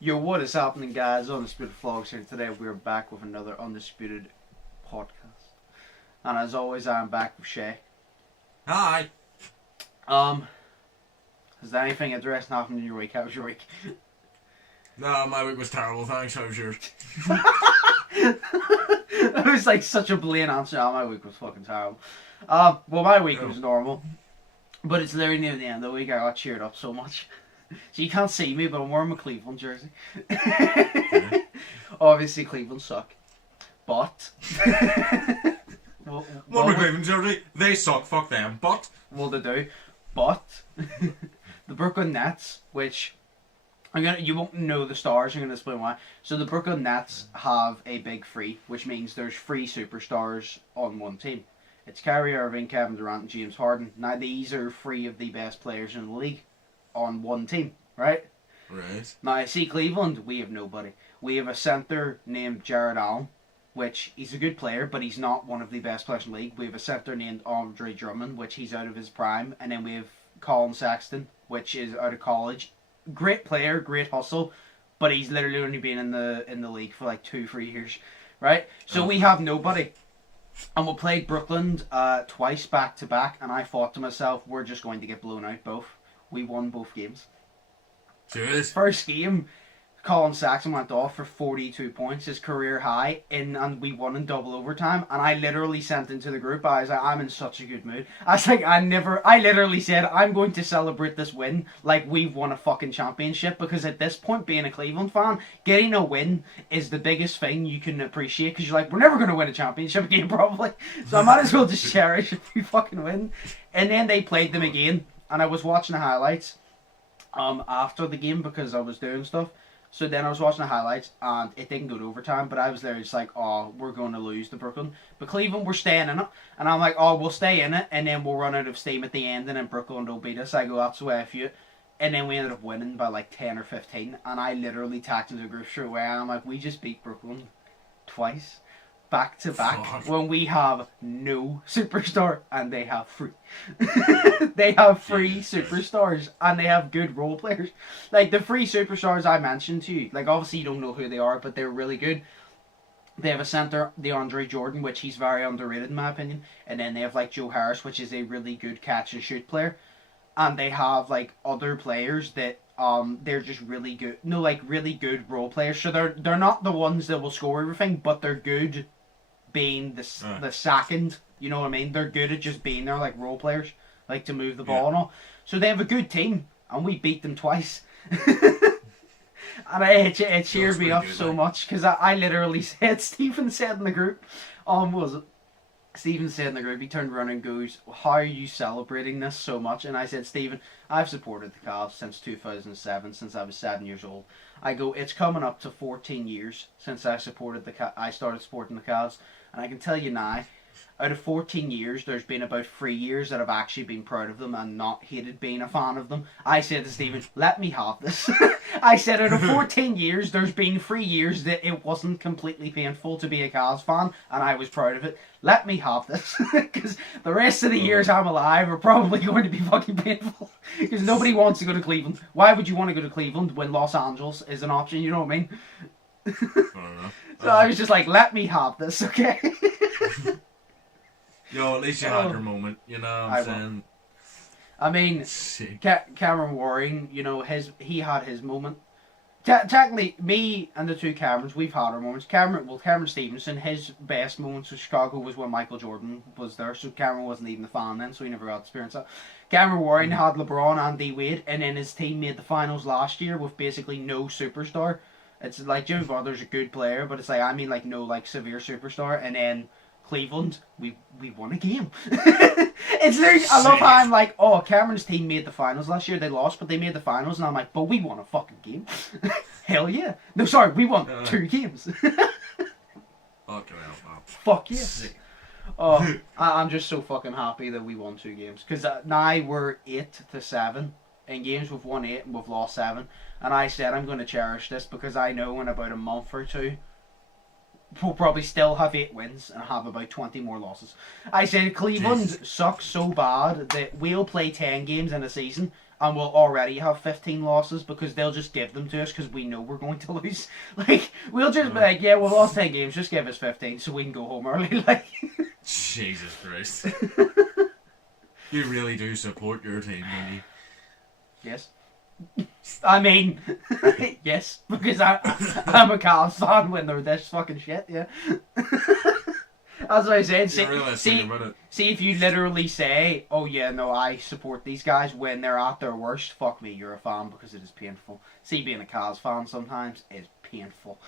Yo, what is happening, guys? Undisputed Vlogs here. Today we're back with another Undisputed podcast. And as always, I'm back with Shay. Hi. Has there anything interesting happened in your week? How was your week? No, my week was terrible, thanks. How was yours? That was like such a blatant answer. Oh, my week was fucking terrible. Well, my week was normal. But it's literally near the end of the week. I got cheered up so much. So you can't see me, but I'm wearing my Cleveland jersey. Obviously, Cleveland suck. But... What Cleveland jersey? They suck, fuck them. But... Well, they do. But... the Brooklyn Nets, which... you won't know the stars, I'm going to explain why. So the Brooklyn Nets have a big three, which means there's three superstars on one team. It's Kyrie Irving, Kevin Durant, and James Harden. Now, these are three of the best players in the league on one team, right? Right. Now, I see Cleveland, we have nobody. We have a centre named Jared Allen, which he's a good player, but he's not one of the best players in the league. We have a centre named Andre Drummond, which he's out of his prime. And then we have Colin Sexton, which is out of college. Great player, great hustle, but he's literally only been in the league for like 2-3 years, right? So we have nobody. And we played Brooklyn twice back to back, and I thought to myself, we're just going to get blown out both. We won both games. Serious? First game, Colin Sexton went off for 42 points, his career high, and we won in double overtime. And I literally sent into the group, I was like, I'm in such a good mood. I was like, I literally said, I'm going to celebrate this win like we've won a fucking championship, because at this point, being a Cleveland fan, getting a win is the biggest thing you can appreciate, because you're like, we're never going to win a championship game, probably. So I might as well just cherish if we fucking win. And then they played them again, and I was watching the highlights after the game because I was doing stuff. So then I was watching the highlights, and it didn't go to overtime, but I was there just like, oh, we're going to lose to Brooklyn. But Cleveland, we're staying in it. And I'm like, oh, we'll stay in it, and then we'll run out of steam at the end, and then Brooklyn will beat us. I go, that's the way I feel it. And then we ended up winning by like 10 or 15, and I literally tagged into the group straight away, and I'm like, we just beat Brooklyn twice, back to back, when we have no superstar, and they have three. They have three superstars, and they have good role players. Like the three superstars I mentioned to you, like obviously you don't know who they are, but they're really good. They have a centre, DeAndre Jordan, which he's very underrated in my opinion, and then they have like Joe Harris, which is a really good catch and shoot player, and they have like other players that they're just really good. No, like really good role players. So they're not the ones that will score everything, but they're good being the second, you know what I mean? They're good at just being there like role players, like to move the ball and all. So they have a good team, and we beat them twice. And it cheered me up so much, because I literally said, Stephen said in the group, Stephen said in the group, he turned around and goes, how are you celebrating this so much? And I said, Stephen, I've supported the Cavs since 2007, since I was 7 years old. I go, it's coming up to 14 years since I started supporting the Cavs. And I can tell you now, out of 14 years, there's been about 3 years that I've actually been proud of them and not hated being a fan of them. I said to Stephen, let me have this. I said out of 14 years, there's been 3 years that it wasn't completely painful to be a Cavs fan, and I was proud of it. Let me have this. Because the rest of the years I'm alive are probably going to be fucking painful. Because nobody wants to go to Cleveland. Why would you want to go to Cleveland when Los Angeles is an option, you know what I mean? So I was just like, let me have this, okay? Yo, at least you had your moment, you know what I'm saying? I mean, Cameron Waring, you know, he had his moment. Technically, me and the two Camerons, we've had our moments. Cameron Stevenson, his best moments with Chicago was when Michael Jordan was there, so Cameron wasn't even the fan then, so he never got to experience that. Cameron Waring had LeBron and D Wade, and then his team made the finals last year with basically no superstar. It's like Jimmy Butler's a good player, but it's like, I mean, like, no, like, severe superstar, and then Cleveland, we won a game. It's literally, I love how I'm like, oh, Cameron's team made the finals last year. They lost, but they made the finals, and I'm like, but we won a fucking game. Hell yeah. No, sorry, we won 2 games. Fuck yes. Oh, I'm just so fucking happy that we won 2 games, because now we're 8-7 in games. We've won 8 and we've lost 7, and I said I'm going to cherish this, because I know in about a month or two will probably still have 8 wins and have about 20 more losses. I said Cleveland sucks so bad that we'll play 10 games in a season and we'll already have 15 losses because they'll just give them to us because we know we're going to lose. Like, we'll just be like, yeah, we've lost 10 games, just give us 15 so we can go home early. Like, Jesus Christ. You really do support your team, don't you? yes. I mean, yes, because I'm a Cavs fan when they're this fucking shit, yeah. As I said, see if you literally say, oh yeah, no, I support these guys when they're at their worst, fuck me, you're a fan because it is painful. See, being a Cavs fan sometimes is painful.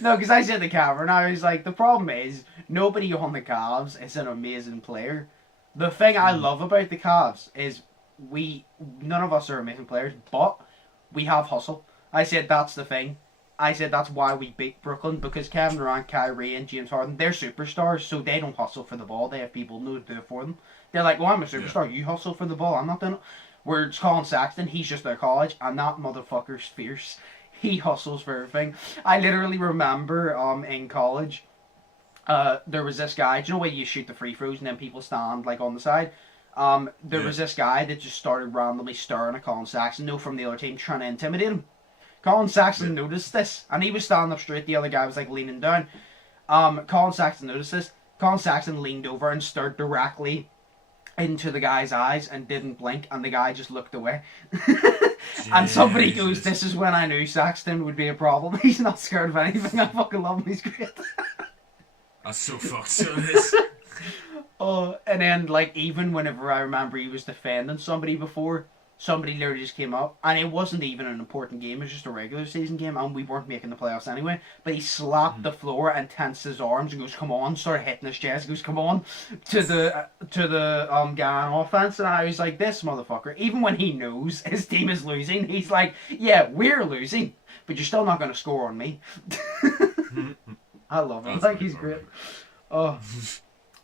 No, because I said the Cavs, and I was like, the problem is, nobody on the Cavs is an amazing player. The thing I love about the Cavs is none of us are amazing players, but we have hustle. I said that's the thing. I said that's why we beat Brooklyn, because Kevin Durant, Kyrie, and James Harden, they're superstars, so they don't hustle for the ball. They have people who do it for them. They're like, well, I'm a superstar. You hustle for the ball. I'm not doing it. Whereas Colin Sexton, he's just at college, and that motherfucker's fierce. He hustles for everything. I literally remember in college, there was this guy. Do you know where you shoot the free throws and then people stand like on the side? There was this guy that just started randomly staring at Colin Sexton, from the other team, trying to intimidate him. Colin Sexton noticed this, and he was standing up straight. The other guy was like leaning down. Colin Sexton noticed this. Colin Sexton leaned over and stared directly into the guy's eyes and didn't blink, and the guy just looked away. And somebody goes, "This is when I knew Sexton would be a problem. He's not scared of anything. I fucking love him. He's great." That's so fucked. So it is. Oh, and then like even whenever I remember he was defending somebody before, somebody literally just came up, and it wasn't even an important game, it was just a regular season game, and we weren't making the playoffs anyway, but he slapped the floor and tensed his arms and goes, "Come on," started hitting his chest, goes, "Come on," to the guy on offense, and I was like, this motherfucker, even when he knows his team is losing, he's like, yeah, we're losing, but you're still not going to score on me. I love him, like, he's great. Oh,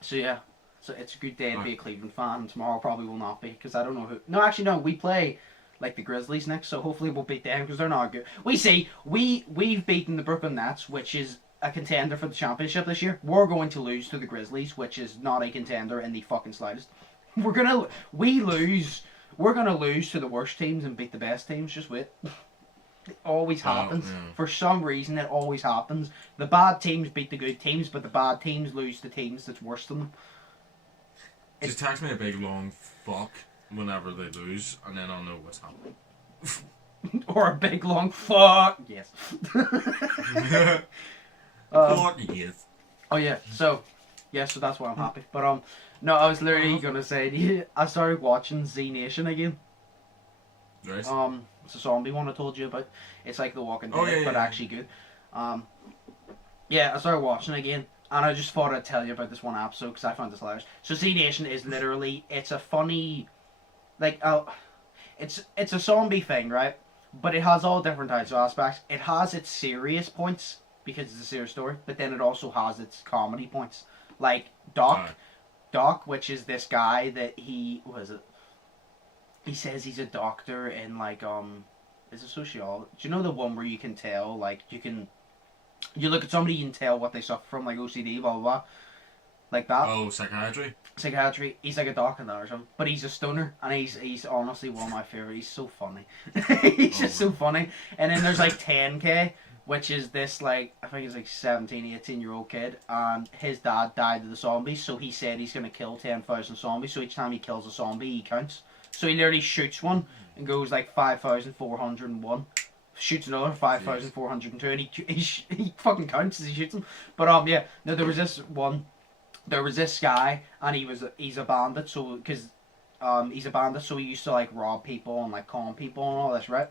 so yeah. So it's a good day to be a Cleveland fan, and tomorrow probably will not be, because I don't know who... No, actually, no, we play, like, the Grizzlies next, so hopefully we'll beat them, because they're not good. We've beaten the Brooklyn Nets, which is a contender for the championship this year. We're going to lose to the Grizzlies, which is not a contender in the fucking slightest. We're gonna lose to the worst teams and beat the best teams, just wait. It always happens. For some reason, it always happens. The bad teams beat the good teams, but the bad teams lose to teams that's worse than them. Just text me a big long fuck whenever they lose, and then I'll know what's happening. Or a big long fuck. Yes. Fuck yes. Oh yeah. So that's why I'm happy. But no, I was literally gonna say I started watching Z Nation again. Right. It's a zombie one I told you about. It's like The Walking Dead, but actually good. Yeah, I started watching again. And I just thought I'd tell you about this one episode because I found this hilarious. So Z Nation is literally, it's a funny, like, it's a zombie thing, right? But it has all different types of aspects. It has its serious points because it's a serious story, but then it also has its comedy points. Like Doc, which is this guy that he says he's a doctor in like is a sociologist. Do you know the one where you can tell, like, you look at somebody, you can tell what they suffer from, like OCD, blah, blah, blah. Like that. Oh, psychiatry? Psychiatry. He's like a doc in that or something. But he's a stoner, and he's honestly one of my favourites. He's so funny. He's just so funny. And then there's like 10K, which is this, like, I think he's like 17, 18-year-old kid, and his dad died of the zombies, so he said he's going to kill 10,000 zombies, so each time he kills a zombie, he counts. So he literally shoots one, and goes like 5,401. Shoots another 5,402, and he fucking counts as he shoots them. But yeah, no, there was this guy, and he's a bandit, so because he's a bandit, so he used to like rob people and like con people and all this, right?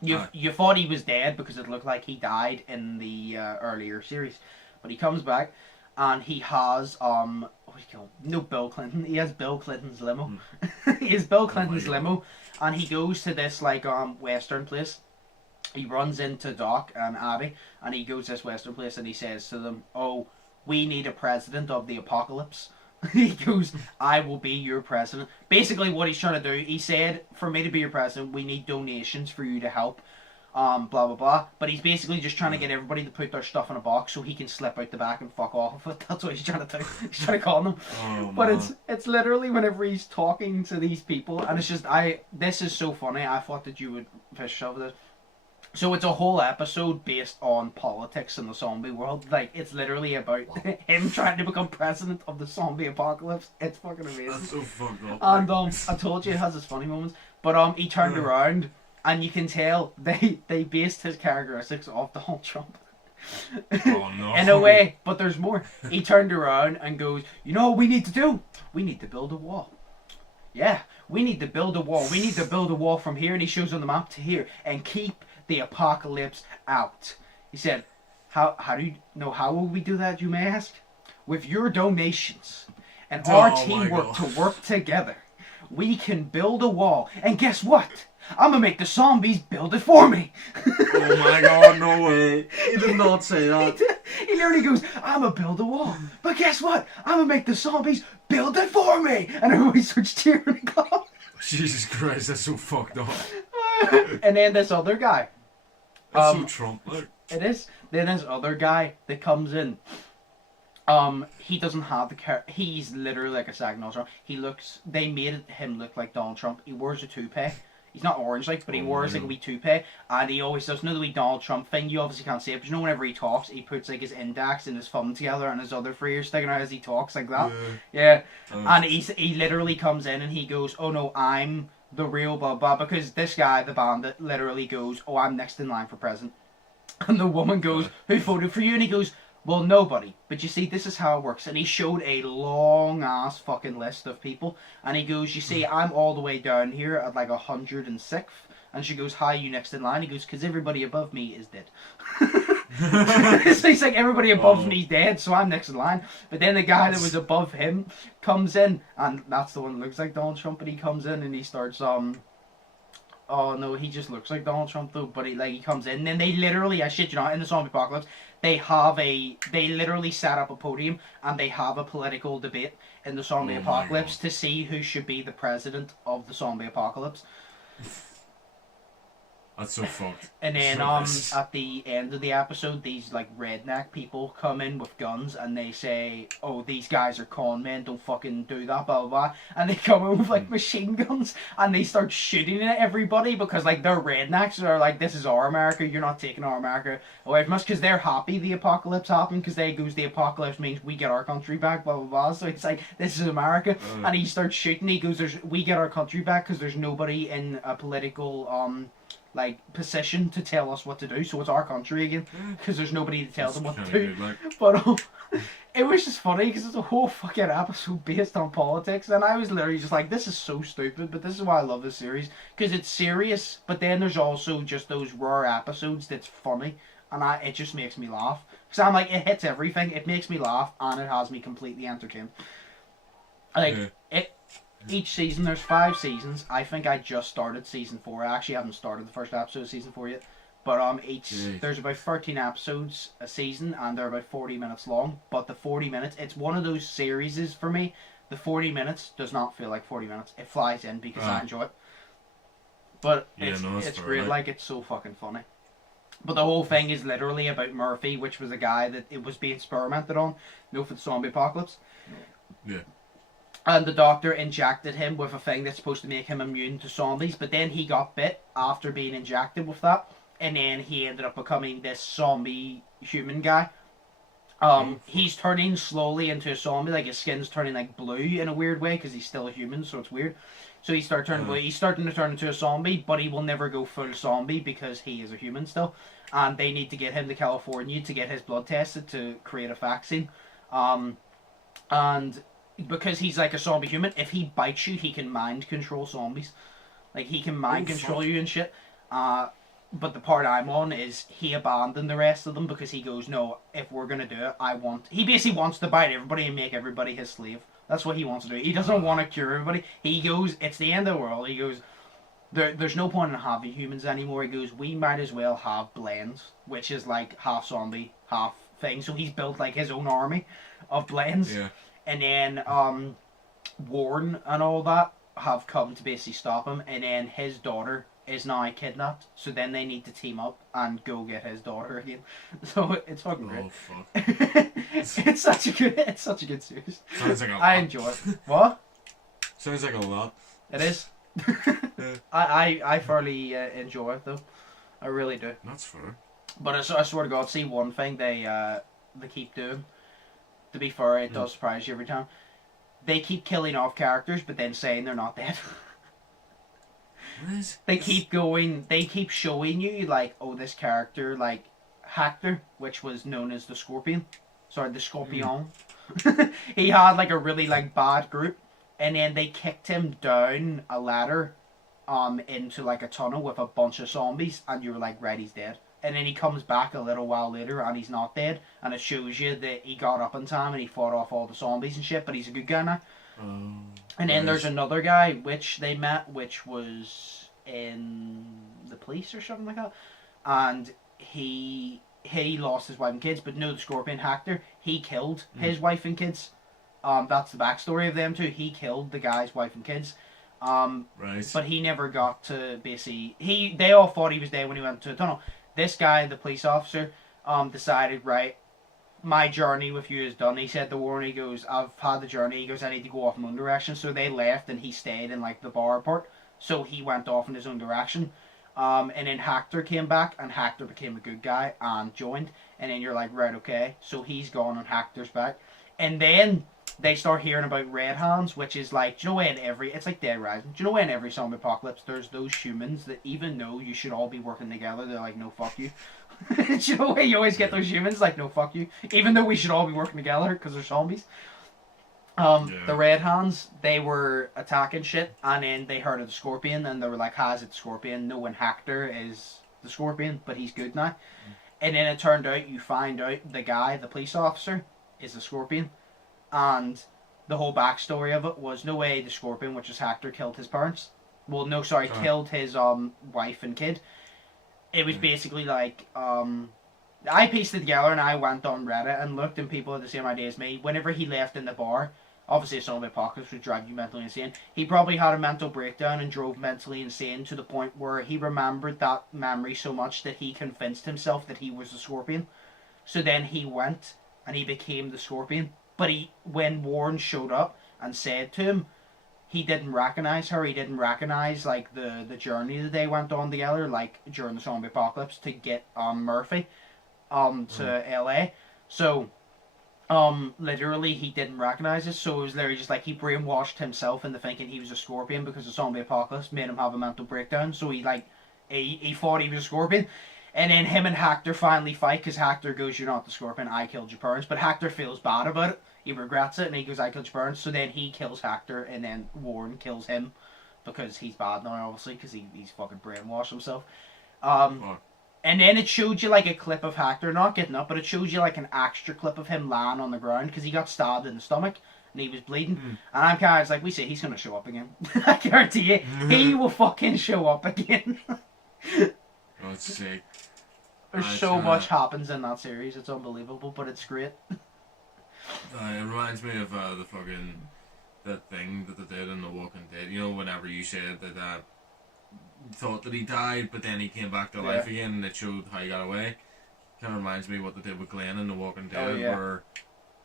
You thought he was dead because it looked like he died in the earlier series, but he comes back, and he has what do you call him? No, Bill Clinton. He has Bill Clinton's limo. He has Bill Clinton's limo, and he goes to this like western place. He runs into Doc and Abby, and he goes to this western place, and he says to them, "Oh, we need a president of the apocalypse." He goes, "I will be your president." Basically what he's trying to do, he said, for me to be your president, we need donations for you to help blah blah blah. But he's basically just trying to get everybody to put their stuff in a box so he can slip out the back and fuck off. But that's what he's trying to do. He's trying to con them. Oh, But man. it's literally whenever he's talking to these people, and it's just this is so funny. I thought that you would fish yourself with this. So it's a whole episode based on politics in the zombie world. Like, it's literally about him trying to become president of the zombie apocalypse. It's fucking amazing. That's so fucked up. And I told you it has its funny moments. But he turned around, and you can tell they based his characteristics off Donald Trump. Oh, no. In a way, but there's more. He turned around and goes, "You know what we need to do? We need to build a wall. Yeah, we need to build a wall. We need to build a wall from here," and he shows on the map to here, "and keep the apocalypse out." He said, how do you know how will we do that, you may ask? With your donations and our Oh, my teamwork God. to work together, we can build a wall. And guess what? I'm gonna make the zombies build it for me. Oh my god, no way. He did not say that. He literally goes, "I'm gonna build a wall. But guess what? I'm gonna make the zombies build it for me." And everybody starts cheering and clapping. Jesus Christ, that's so fucked up. And then this other guy. That's so Trump, look. It is. Then this other guy that comes in. He doesn't have the he's literally like a Saginaw Trump. They made him look like Donald Trump. He wears a toupee. He's not orange like, but he wears like a wee toupee, and he always does the wee Donald Trump thing. You obviously can't see it, but you know whenever he talks, he puts like his index and his thumb together and his other three ears sticking out as he talks like that. Yeah. And he literally comes in and he goes, "Oh no, I'm the real blah blah," because this guy, the bandit, literally goes, "Oh, I'm next in line for president." And the woman goes, "Who voted for you?" And he goes, "Well, nobody. But you see, this is how it works." And he showed a long ass fucking list of people. And he goes, "You see, I'm all the way down here at like 106th. And she goes, "Hi, you next in line?" He goes, "Because everybody above me is dead." So he's like, everybody above me's dead, so I'm next in line. But then the guy that was above him comes in, and that's the one that looks like Donald Trump. And he comes in and he starts oh no, he just looks like Donald Trump though. But he comes in, and then they literally, I shit you not, in the zombie apocalypse, they literally set up a podium and they have a political debate in the zombie apocalypse to see who should be the president of the zombie apocalypse. That's so fucked. And then at the end of the episode, these like redneck people come in with guns and they say, "Oh, these guys are con men, don't fucking do that, blah blah blah." And they come in with like machine guns and they start shooting at everybody because like they're rednecks. They're like, "This is our America, you're not taking our America away from us," because they're happy the apocalypse happened, because they goes, "The apocalypse means we get our country back, blah blah blah." So it's like, this is America. And he starts shooting. He goes, "We get our country back because there's nobody in a political like position to tell us what to do, so it's our country again because there's nobody to tell them what to do." Good, like. But it was just funny because it's a whole fucking episode based on politics, and I was literally just like, this is so stupid, but this is why I love this series, because it's serious, but then there's also just those rare episodes that's funny, and it just makes me laugh, because I'm like, it hits everything, it makes me laugh, and it has me completely entertained. Like, each season, there's 5 seasons. I think I just started season 4. I actually haven't started the first episode of season 4 yet. But there's about 13 episodes a season, and they're about 40 minutes long. But the 40 minutes, it's one of those series for me. The 40 minutes does not feel like 40 minutes. It flies in because I enjoy it. But it's great, like, it's so fucking funny. But the whole thing is literally about Murphy, which was a guy that it was being experimented on, for the zombie apocalypse. Yeah. And the doctor injected him with a thing that's supposed to make him immune to zombies, but then he got bit after being injected with that, and then he ended up becoming this zombie human guy. He's turning slowly into a zombie, like his skin's turning like blue in a weird way, because he's still a human, so it's weird. So he's starting to turn into a zombie, but he will never go full zombie because he is a human still. And they need to get him to California to get his blood tested to create a vaccine. And because he's like a zombie human, if he bites you, he can mind control zombies. Like, he can mind control you and shit. But the part I'm on is he abandoned the rest of them because he goes, "No, if we're going to do it, he basically wants to bite everybody and make everybody his slave. That's what he wants to do. He doesn't want to cure everybody. He goes, it's the end of the world. He goes, there's no point in having humans anymore. He goes, we might as well have blends, which is like half zombie, half thing. So he's built like his own army of blends. Yeah. And then Warren and all that have come to basically stop him. And then his daughter is now kidnapped. So then they need to team up and go get his daughter again. So it's fucking great. Oh fuck. It's such a good series. Sounds like a lot. I enjoy it. What? Sounds like a lot. It is. Yeah. I thoroughly enjoy it though. I really do. That's fair. But I swear to God, see one thing they keep doing. To be fair, it does surprise you every time. They keep killing off characters, but then saying they're not dead. They keep going. They keep showing you like, oh, this character like Hector, which was known as the Scorpion. Sorry, the Scorpion. He had like a really like bad group, and then they kicked him down a ladder, into like a tunnel with a bunch of zombies, and you were like, right, he's dead. And then he comes back a little while later, and he's not dead, and it shows you that he got up in time and he fought off all the zombies and shit. But he's a good guy now. And then there's another guy which they met, which was in the police or something like that, and he lost his wife and kids. But no, the Scorpion Hector, he killed his wife and kids. That's the backstory of them two. He killed the guy's wife and kids. Right. But he never got to basically. They all thought he was dead when he went to the tunnel. This guy, the police officer, decided, right, my journey with you is done. He said to Warren, he goes, I've had the journey. He goes, I need to go off in my own direction. So they left, and he stayed in like the bar part. So he went off in his own direction. And then Hector came back, and Hector became a good guy and joined. And then you're like, right, okay. So he's gone, and Hector's back. And then they start hearing about Red Hands, which is like, do you know in it's like Dead Rising. Do you know in every zombie apocalypse there's those humans that even though you should all be working together, they're like, no, fuck you. Do you know where you always get those humans like, no, fuck you, even though we should all be working together because they're zombies. The Red Hands, they were attacking shit, and then they heard of the Scorpion, and they were like, has it the Scorpion? Knowing Hector is the Scorpion, but he's good now. And then it turned out, you find out the guy, the police officer, is the Scorpion. And the whole backstory of it was, no way the Scorpion, which is Hector, killed his parents. Well, no, sorry, killed his wife and kid. It was basically like, I pieced it together, and I went on Reddit and looked, and people had the same idea as me. Whenever he left in the bar, obviously a zombie apocalypse would drive you mentally insane. He probably had a mental breakdown and drove mentally insane to the point where he remembered that memory so much that he convinced himself that he was the Scorpion. So then he went and he became the Scorpion. But when Warren showed up and said to him, he didn't recognize her. He didn't recognize like the journey that they went on together, like during the zombie apocalypse to get Murphy to LA. So literally he didn't recognize it. So it was literally just like he brainwashed himself into thinking he was a Scorpion because the zombie apocalypse made him have a mental breakdown. So he thought he was a Scorpion. And then him and Hector finally fight because Hector goes, you're not the Scorpion, I killed your parents. But Hector feels bad about it. He regrets it, and he goes, I killed your parents. So then he kills Hector, and then Warren kills him because he's bad now, obviously, because he's fucking brainwashed himself. And then it showed you like a clip of Hector not getting up, but it shows you like an extra clip of him lying on the ground because he got stabbed in the stomach and he was bleeding. And I'm kind of like, we say he's going to show up again. I guarantee you, he will fucking show up again. Oh, it's sick. There's so much happens in that series, it's unbelievable, but it's great. It reminds me of that thing that they did in The Walking Dead. You know, whenever you said that thought that he died, but then he came back to life again, and it showed how he got away. Kind of reminds me of what they did with Glenn in The Walking Dead, where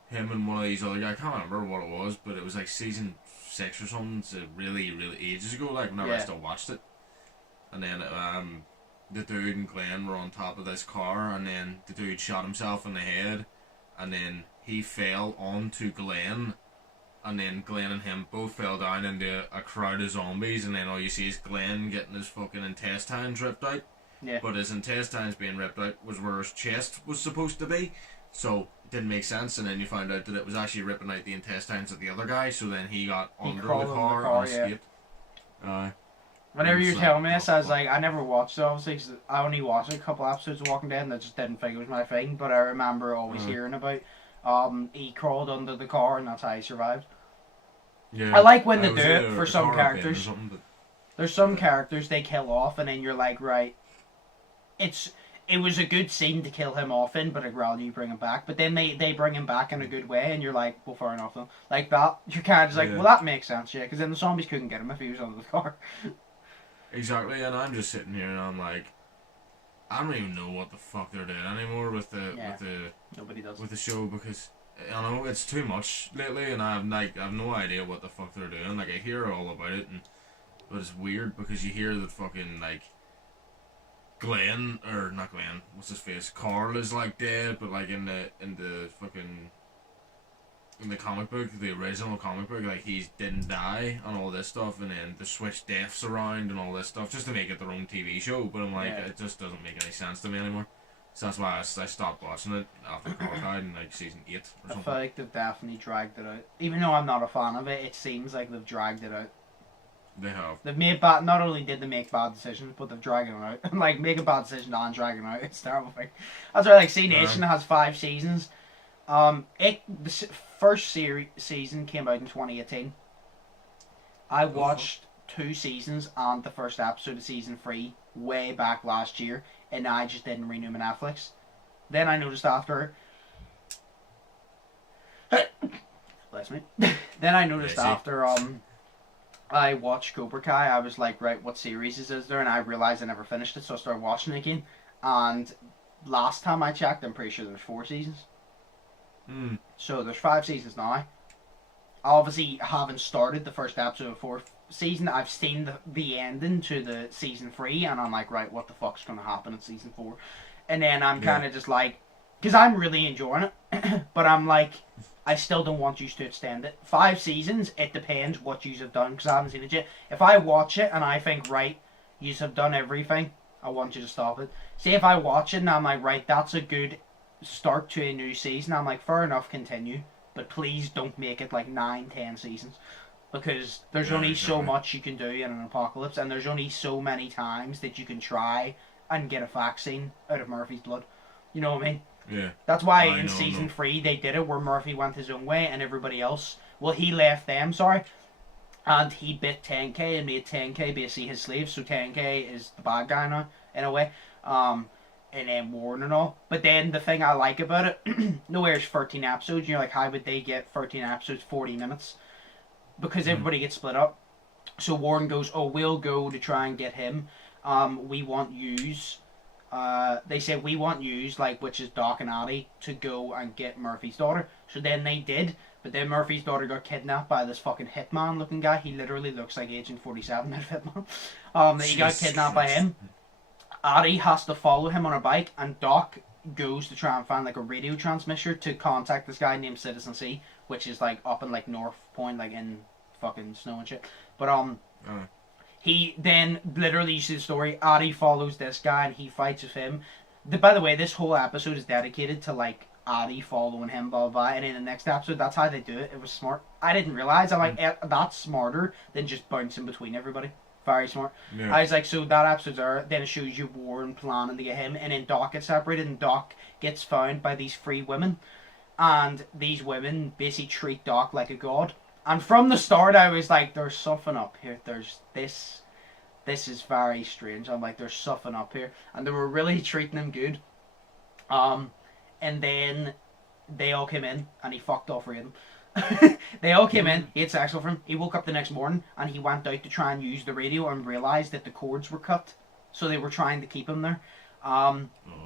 him and one of these other guys, I can't remember what it was, but it was like season 6 or something, so really, really ages ago, like whenever I still watched it. And then the dude and Glenn were on top of this car, and then the dude shot himself in the head, and then he fell onto Glenn, and then Glenn and him both fell down into a crowd of zombies, and then all you see is Glenn getting his fucking intestines ripped out. Yeah. But his intestines being ripped out was where his chest was supposed to be, so it didn't make sense, and then you found out that it was actually ripping out the intestines of the other guy, so then he got under the car and escaped. Whenever you were telling me this, I was like, I never watched it, obviously, because I only watched a couple episodes of Walking Dead, and I just didn't think it was my thing, but I remember always hearing about, he crawled under the car, and that's how he survived. Yeah. I like when they do it for some characters. There's some characters they kill off, and then you're like, right, it was a good scene to kill him off in, but I'd rather you bring him back. But then they bring him back in a good way, and you're like, well, fair enough, though. Like that, you're kind of just like, well, that makes sense, yeah, because then the zombies couldn't get him if he was under the car. Exactly, and I'm just sitting here and I'm like, I don't even know what the fuck they're doing anymore with the Nobody does. with the show, because I know it's too much lately, and I've no idea what the fuck they're doing. Like, I hear all about it, but it's weird because you hear that fucking like Glenn, or not Glenn, what's his face? Carl is like dead, but like in the fucking in the comic book, the original comic book, like he didn't die and all this stuff, and then they switch deaths around and all this stuff just to make it their own TV show. But I'm like, it just doesn't make any sense to me anymore. So that's why I stopped watching it after Carl died in like season 8 or something. I feel like they've definitely dragged it out. Even though I'm not a fan of it, it seems like they've dragged it out. They have. They've made bad. Not only did they make bad decisions, but they've dragged it out. Like, make a bad decision and dragging it out. It's a terrible thing. That's why, like, C Nation has 5 seasons. The first season came out in 2018. I watched 2 seasons and the first episode of season 3 way back last year, and I just didn't renew my Netflix. Then I noticed after. Bless me. Then I noticed after I watched Cobra Kai, I was like, right, what series is there? And I realized I never finished it, so I started watching it again. And last time I checked, I'm pretty sure there's 4 seasons. So there's 5 seasons now. I obviously haven't started the first episode of the 4th season. I've seen the ending to the season 3, and I'm like, right, what the fuck's going to happen in season 4? And then I'm kind of just like, because I'm really enjoying it, but I'm like, I still don't want you to extend it. 5 seasons, it depends what you have done, because I haven't seen it yet. If I watch it and I think, right, you have done everything, I want you to stop it. See, if I watch it and I'm like, right, that's a good start to a new season, I'm like, fair enough, continue, but please don't make it like 9-10 seasons, because there's only so much you can do in an apocalypse, and there's only so many times that you can try and get a vaccine out of Murphy's blood. You know what I mean? Yeah. That's why in season 3 they did it where Murphy went his own way and everybody else, well, he left them, and he bit 10k and made 10k basically his slave, so 10k is the bad guy now, in a way. And then Warren and all. But then the thing I like about it, nowhere's 13 episodes, and you're like, how would they get 13 episodes, 40 minutes? Because everybody gets split up. So Warren goes, oh, we'll go to try and get him. We want yous. They said, we want yous, like, which is Doc and Addie, to go and get Murphy's daughter. So then they did, but then Murphy's daughter got kidnapped by this fucking hitman looking guy. He literally looks like Agent 47, that hitman. He got kidnapped by him. Addie has to follow him on a bike, and Doc goes to try and find like a radio transmitter to contact this guy named Citizen C, which is like up in like North Point, like in fucking snow and shit. But he then literally, you see the story, Addie follows this guy and he fights with him. By the way, this whole episode is dedicated to like Addie following him, blah, blah, blah. And in the next episode, that's how they do it. It was smart. I didn't realize. I'm like, that's smarter than just bouncing between everybody. Very smart. Yeah. I was like, so that episode's there. Then it shows you Warren planning to get him, and then Doc gets separated, and Doc gets found by these 3 women, and these women basically treat Doc like a god. And from the start, I was like, there's something up here. There's this. This is very strange. I'm like, there's something up here, and they were really treating him good. And then they all came in, and he fucked all 3 of them. They all came in, he had sex with him, he woke up the next morning and he went out to try and use the radio and realised that the cords were cut, so they were trying to keep him there.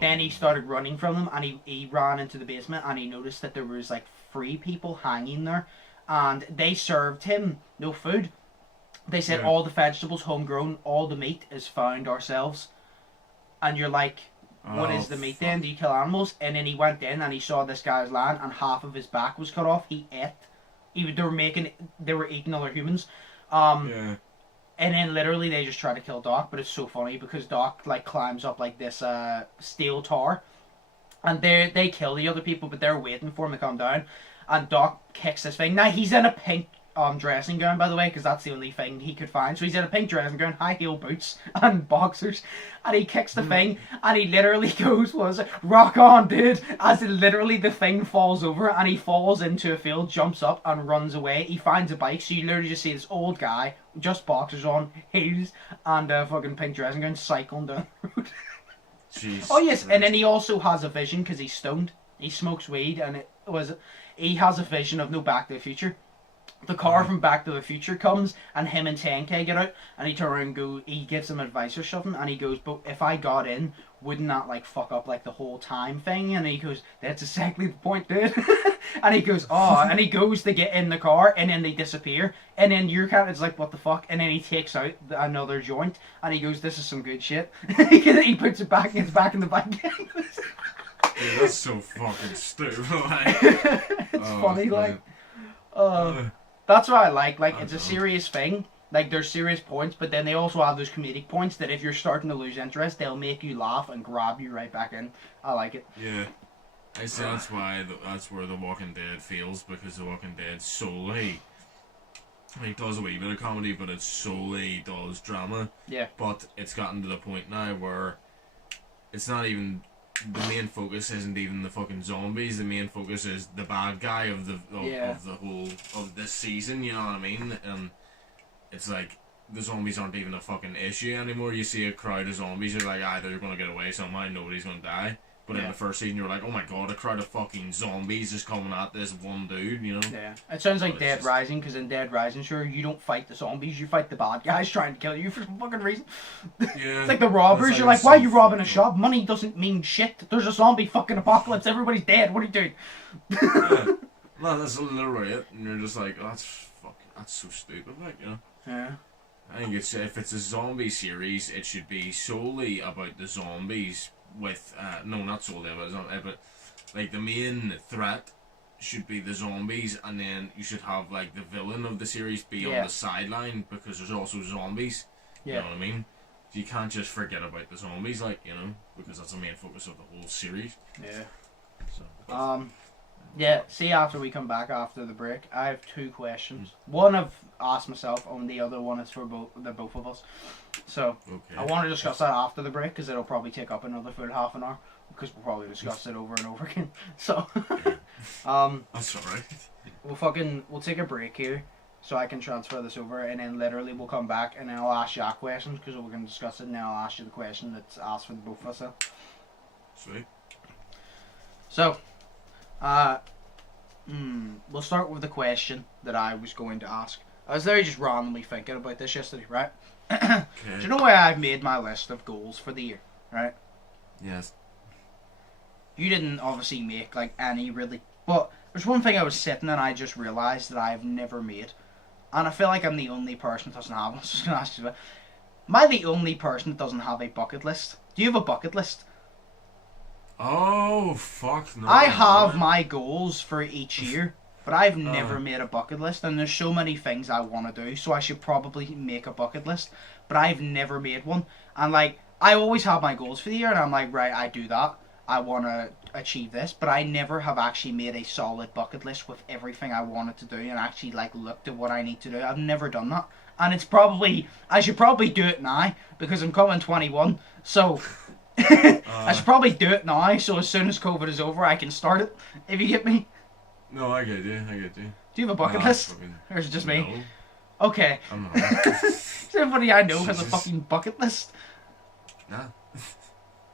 Then he started running from them, and he ran into the basement, and he noticed that there was like 3 people hanging there, and they served him no food. They said all the vegetables homegrown, all the meat is found ourselves. And you're like, what is the meat then? Do you kill animals? And then he went in and he saw this guy's land, and half of his back was cut off. He ate. They were eating other humans. And then literally they just try to kill Doc, but it's so funny because Doc like climbs up like this steel tower, and they kill the other people, but they're waiting for him to come down. And Doc kicks this thing. Now he's in a pink dressing gown, by the way, because that's the only thing he could find. So he's in a pink dressing gown, high heel boots, and boxers, and he kicks the thing, and he literally goes, rock on, dude, as literally the thing falls over, and he falls into a field, jumps up, and runs away. He finds a bike, so you literally just see this old guy, just boxers on, heels, and a fucking pink dressing gown, cycling down the road. Jeez. Oh yes, and then he also has a vision, because he's stoned. He smokes weed, and he has a vision of no Back to the Future. the car from Back to the Future comes, and him and 10K get out, and he turns around and he gives him advice or something, and he goes, but if I got in, wouldn't that like fuck up like the whole time thing? And he goes, that's exactly the point, dude. And he goes, oh, and he goes to get in the car, and then they disappear, and then your cat is like, what the fuck? And then he takes out another joint, and he goes, this is some good shit. He puts it back, and it's back in the bag. Yeah, that's so fucking stupid. Like. It's funny, like. That's what I like. Like, it's a serious thing. Like, there's serious points, but then they also have those comedic points that if you're starting to lose interest, they'll make you laugh and grab you right back in. I like it. Yeah. I say that's why that's where The Walking Dead feels, because The Walking Dead solely it does a wee bit of comedy, but it solely does drama. Yeah. But it's gotten to the point now where it's not even the main focus isn't even the fucking zombies. The main focus is the bad guy of the whole of this season. You know what I mean? And it's like the zombies aren't even a fucking issue anymore. You see a crowd of zombies, you're like, either they're gonna get away somehow, nobody's gonna die. But in the first season, you're like, oh my god, a crowd of fucking zombies is coming at this one dude, you know? Yeah. It sounds like Dead Rising, because in Dead Rising, sure, you don't fight the zombies, you fight the bad guys trying to kill you for some fucking reason. Yeah. It's like the robbers, you're like, why are you robbing a shop? Money doesn't mean shit. There's a zombie fucking apocalypse, everybody's dead, what are you doing? Yeah. No, that's literally it. And you're just like, oh, that's so stupid, like, you know? Yeah. I think if it's a zombie series, it should be solely about the zombies with, no, not solely about zombies, but like the main threat should be the zombies, and then you should have like the villain of the series be on the sideline, because there's also zombies. You know what I mean? So you can't just forget about the zombies, like, you know, because that's the main focus of the whole series. Yeah. So, yeah, see, after we come back after the break, I have two questions. One I've asked myself, and the other one is for both of us. So, I want to discuss that after the break, because it'll probably take up another full half an hour, because we'll probably discuss it over and over again. So, that's alright. We'll take a break here, so I can transfer this over, and then literally we'll come back, and then I'll ask Jack questions, because we're going to discuss it, and then I'll ask you the question that's asked for the both of us. So. Sweet. So, we'll start with the question that I was going to ask. I was there just randomly thinking about this yesterday, right? Okay. Do you know why I've made my list of goals for the year, right? Yes. You didn't obviously make like any really, but there's one thing I was sitting and I just realised that I've never made, and I feel like I'm the only person that doesn't have one. I was just going to ask you, am I the only person that doesn't have a bucket list? Do you have a bucket list? Oh, fuck no. I have my goals for each year, but I've never made a bucket list, and there's so many things I want to do, so I should probably make a bucket list, but I've never made one. And like, I always have my goals for the year, and I'm like, right, I do that, I want to achieve this, but I never have actually made a solid bucket list with everything I wanted to do, and actually like looked at what I need to do. I've never done that, and it's probably, I should probably do it now, because I'm coming 21, so... I should probably do it now, so as soon as COVID is over, I can start it, if you get me. No, I get you. Do you have a bucket list? Or is it just me? No. Okay. I'm not. Everybody I know has a fucking bucket list. Nah.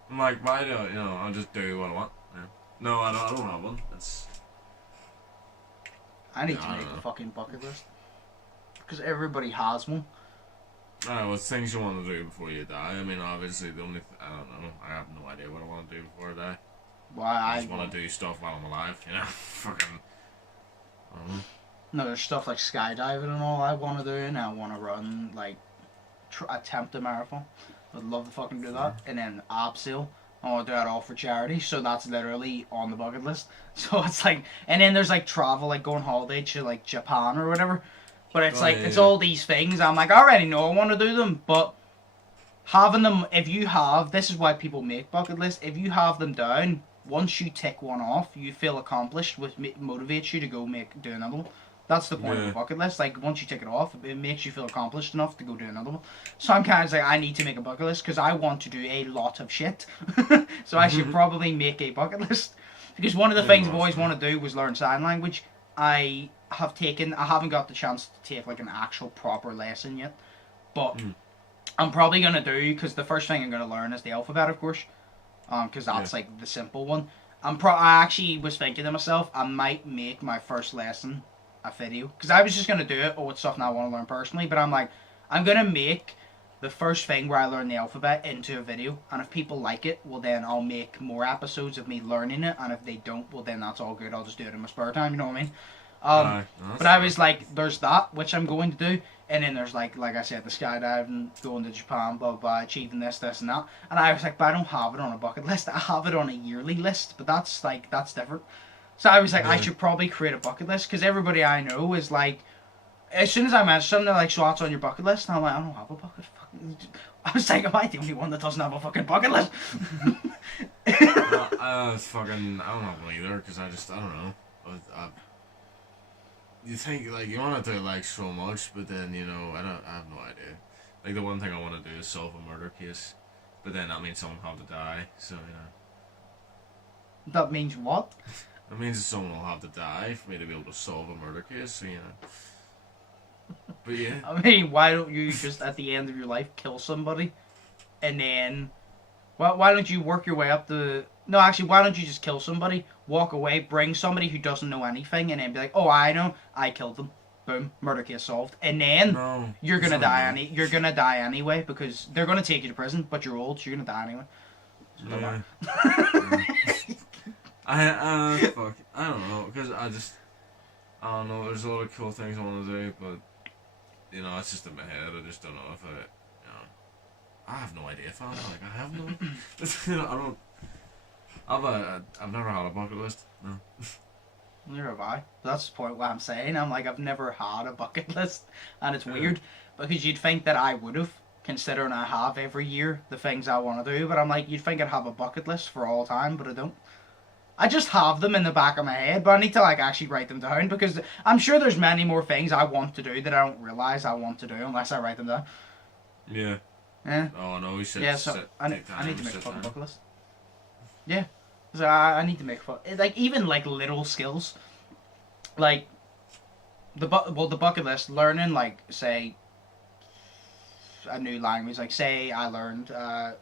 I'm like, why do I, I'll just do what I want. Yeah. No, I don't have one. I need to make a fucking bucket list. Because everybody has one. Well, it's things you want to do before you die. I mean, obviously, I don't know. I have no idea what I want to do before I die. Well, I just want to do stuff while I'm alive, fucking... I don't know. No, there's stuff like skydiving and all I want to do, and I want to run, like, attempt a marathon. I'd love to fucking do that. And then abseil. I want to do that all for charity, so that's literally on the bucket list. So it's like, and then there's like travel, like going holiday to like Japan or whatever. But it's it's all these things. I'm like, I already know I want to do them, but having them, if you have, this is why people make bucket lists, if you have them down, once you tick one off, you feel accomplished, which motivates you to go do another one. That's the point of a bucket list. Like, once you tick it off, it makes you feel accomplished enough to go do another one. So I'm kind of like, I need to make a bucket list, because I want to do a lot of shit. So I should probably make a bucket list. Because one of the things I've always wanted to do was learn sign language. I haven't got the chance to take like an actual proper lesson yet, but I'm probably gonna do, because the first thing I'm gonna learn is the alphabet, of course, because that's like the simple one. I actually was thinking to myself, I might make my first lesson a video. Because I was just going to do it, it's something I want to learn personally, but I'm like, I'm going to make the first thing where I learn the alphabet into a video, and if people like it, well then I'll make more episodes of me learning it, and if they don't, well then that's all good, I'll just do it in my spare time, you know what I mean? But I was like, there's that, which I'm going to do, and then there's like I said, the skydiving, going to Japan, blah, blah, achieving this, and that, and I was like, but I don't have it on a bucket list, I have it on a yearly list, but that's different. So I was like, I should probably create a bucket list, because everybody I know is like, as soon as I mention something, they're like, so what's on your bucket list? And I'm like, I don't have a bucket. I was like, am I the only one that doesn't have a fucking bucket list? I don't have one either, because I don't know. You think, like, you want to do, like, so much, but then, you know, I have no idea. Like, the one thing I want to do is solve a murder case, but then that means someone will have to die, so, you know. That means what? That means that someone will have to die for me to be able to solve a murder case, so, you know. But yeah. I mean, why don't you just, at the end of your life, kill somebody, and then... why don't you work your way up the... No, actually, why don't you just kill somebody, walk away, bring somebody who doesn't know anything, and then be like, oh, I know, I killed them. Boom, murder case solved. And then you're gonna die You're gonna die anyway, because they're gonna take you to prison, but you're old, so you're gonna die anyway. Yeah. Fuck. I don't know, because I don't know, there's a lot of cool things I want to do, but, you know, it's just in my head, I just don't know if I have no idea, fam, like, I have no, you know, I've never had a bucket list, no. Neither have I. That's the point what I'm saying. I'm like, I've never had a bucket list, and it's weird, because you'd think that I would have, considering I have every year the things I want to do, but I'm like, you'd think I'd have a bucket list for all time, but I don't. I just have them in the back of my head, but I need to like actually write them down, because I'm sure there's many more things I want to do that I don't realise I want to do unless I write them down. Yeah. Yeah. Oh no, we should. Yeah, so I need to make a fucking bucket list. Yeah. So I need to make like even like little skills, like the bucket list, learning like say a new language, like say I learned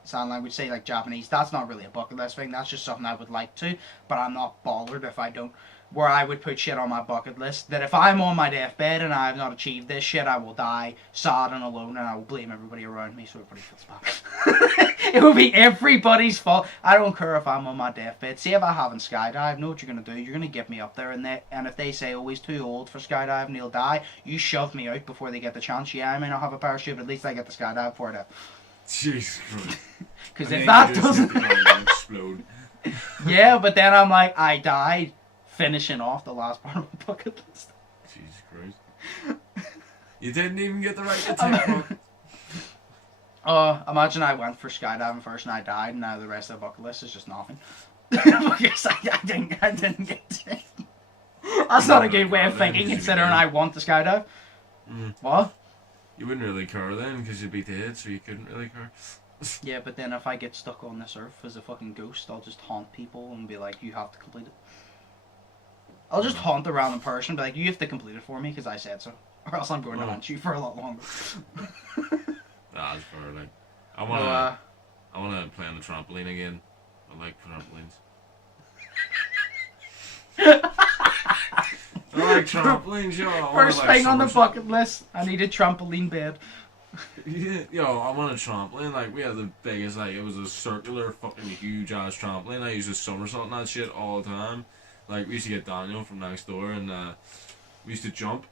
sign language, say like Japanese. That's not really a bucket list thing. That's just something I would like to, but I'm not bothered if I don't. Where I would put shit on my bucket list that if I'm on my deathbed and I have not achieved this shit, I will die sad and alone, and I will blame everybody around me, so everybody feels bad. It will be everybody's fault. I don't care if I'm on my deathbed. See, if I haven't skydived, know what you're gonna do? You're gonna get me up there, and if they say, oh, he's too old for skydiving, he'll die, you shove me out before they get the chance. Yeah, I may not have a parachute, but at least I get the skydive before that. Jesus Christ. Because if that doesn't explode. Yeah, but then I'm like, I died finishing off the last part of my bucket list. Jesus Christ. You didn't even get the right to take imagine I went for skydiving first and I died, and now the rest of the bucket list is just nothing. Because I didn't get to. That's not a good way of thinking, considering I want to skydive. What? You wouldn't really care then, because you'd be dead, so you couldn't really care. Yeah, but then if I get stuck on this earth as a fucking ghost, I'll just haunt people and be like, you have to complete it. I'll just haunt a random person and be like, you have to complete it for me because I said so. Or else I'm going to haunt you for a lot longer. That's fair, like. I wanna play on the trampoline again. I like trampolines. I like trampolines, yo. First thing on the bucket list, I need a trampoline bed. Yeah, yo, I'm on a trampoline. Like, we had the biggest, like, it was a circular, fucking huge ass trampoline. I used to somersault and that shit all the time. Like, we used to get Daniel from next door, and we used to jump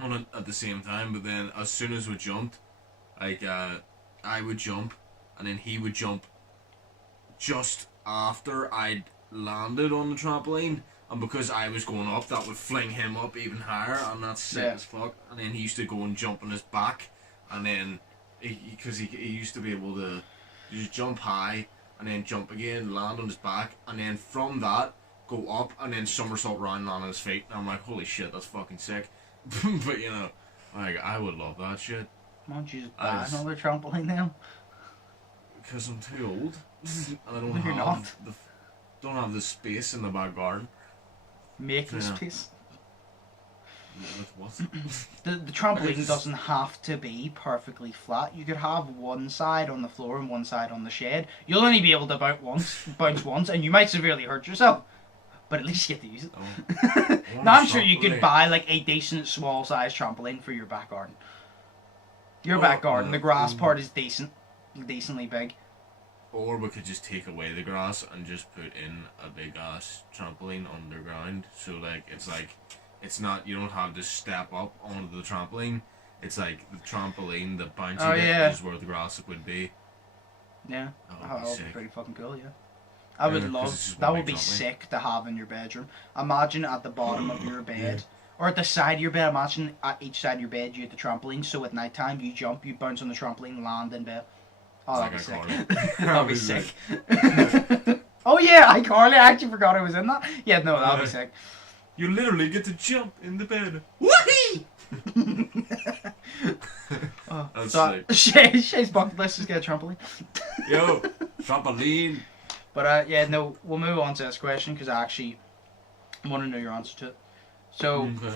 on it at the same time. But then, as soon as we jumped, like, I would jump, and then he would jump just after I'd landed on the trampoline. And because I was going up, that would fling him up even higher, and that's sick as fuck. And then he used to go and jump on his back, and then, because he used to be able to just jump high, and then jump again, land on his back, and then from that, go up, and then somersault round on his feet. And I'm like, holy shit, that's fucking sick. But, you know, like, I would love that shit. Why don't you just buy another trampoline now? Because I'm too old. And I don't have the space in the back garden. Making space. With what? The trampoline doesn't have to be perfectly flat. You could have one side on the floor and one side on the shed. You'll only be able to bounce once, and you might severely hurt yourself. but at least you get to use it. Oh. Now I'm sure you could buy like a decent small size trampoline for your back garden. Your back garden, the grass part is decently big. Or we could just take away the grass and just put in a big ass trampoline underground. So it's not, you don't have to step up onto the trampoline. It's like the trampoline, the bouncy bit is where the grass would be. Yeah, that would be pretty fucking cool, yeah. I Yeah, would 'cause love, it's just that one would be big trampoline. sick to have in your bedroom. Imagine at the bottom of your bed, or at the side of your bed, imagine at each side of your bed you have the trampoline, so at night time you jump, you bounce on the trampoline, land in bed. Oh, that'd be sick. That'd be sick. Oh yeah, iCarly, I actually forgot I was in that. Yeah, no, that'd be sick. You literally get to jump in the bed. Whee! That's So, sick. Shay's bucket list is get a trampoline. Yo, trampoline. But yeah, no, we'll move on to this question because I actually want to know your answer to it. So, Okay.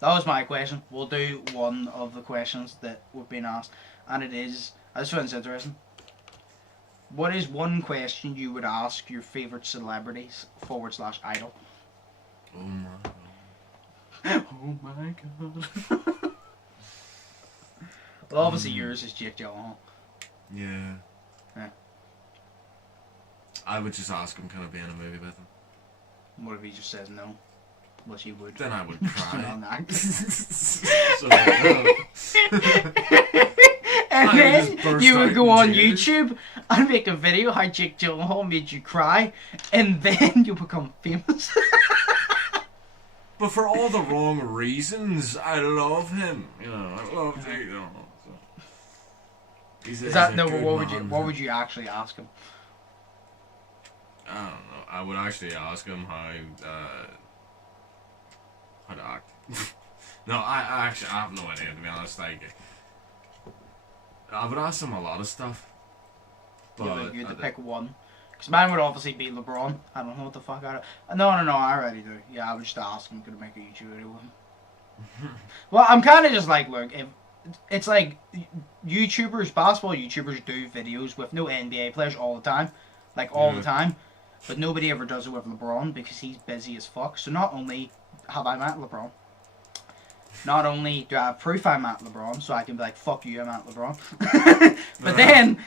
that was my question. We'll do one of the questions that we've been asked, and it is, I just found this interesting. What is one question you would ask your favourite celebrities /idol? Oh my god. Oh my god. Well, obviously yours is Jake Gyllenhaal. Yeah. Yeah. I would just ask him, can I be in a movie with him? What if he just says no? Which he would. Then I would Well, cry. not. So, And I would then just burst you out would go in on tears. YouTube and make a video how Jake Gyllenhaal made you cry, and then you become famous. but for all the wrong reasons, I love him. You know, I love Jake. So. He's Is that he's a no? But good what would you? man. What would you actually ask him? I don't know. I would actually ask him how to act. No, I have no idea, to be honest. Like, I would ask him a lot of stuff. But You had to pick one. Because mine would obviously be LeBron. I don't know what the fuck I... No, I already do. Yeah, I would just ask him, could I make a YouTube video with him? Well, I'm kind of just like, look, if it's like YouTubers, basketball YouTubers do videos with no NBA players all the time. Like, all the time. But nobody ever does it with LeBron because he's busy as fuck. So not only have I met LeBron, not only do I have proof I'm at LeBron, so I can be like, fuck you, I'm at LeBron. But then,